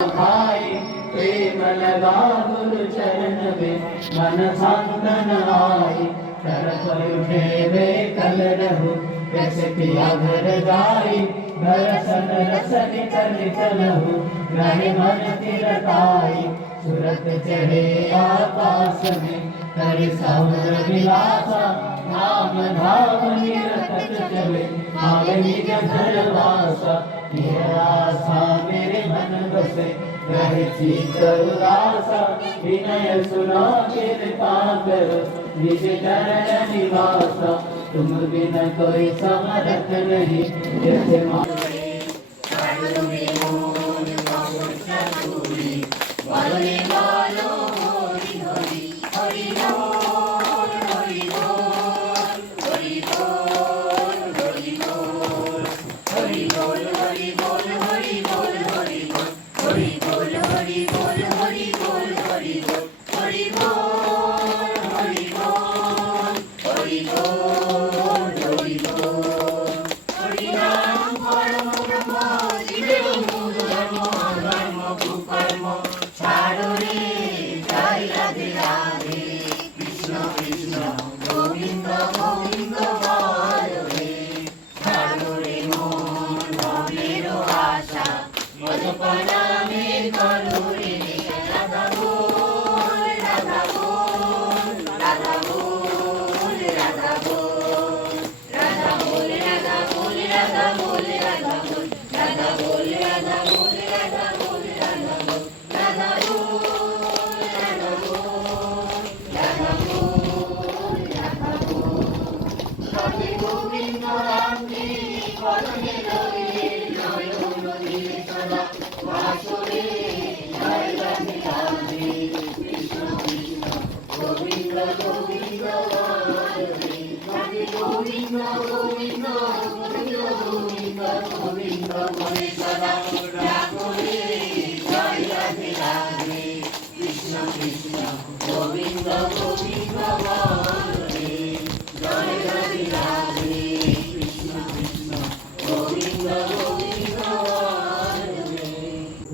भाई प्रेम लगा गुरु चरण में मन सांतन आई कर पर उठे वे कल रहु कैसे पिया घर जाई दर्शन रसन चल चलहु रहे मन तिरताई सूरत चढ़े आकाश में कर समुद्र विलासा नाम धाम निरखत चले आवे निज घर वासा यह आशा मेरे मन बसे रहे चित्त उदासा विनय सुनो कृपा करो निज चरण निवासा तुम बिन कोई समर्थ नहीं जैसे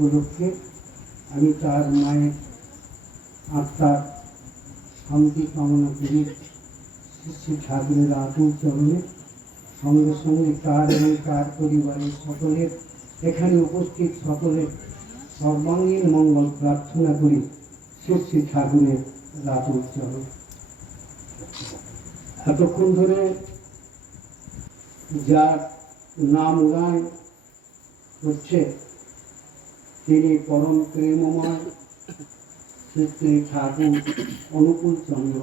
উপলক্ষে আমি তার মায়ের আত্মার শান্তি কামনা করি শ্রী ঠাকুরের আতুল চরণে সঙ্গে সঙ্গে তার এবং তার পরিবারের সকলের এখানে উপস্থিত সকলের সর্বাঙ্গীন মঙ্গল প্রার্থনা করি শ্রী ঠাকুরের আতুল চরণ। এতক্ষণ ধরে যার নাম গান হচ্ছে তিনি পরম প্রেমময় শ্রী ঠাকুর অনুকূল চন্দ্র।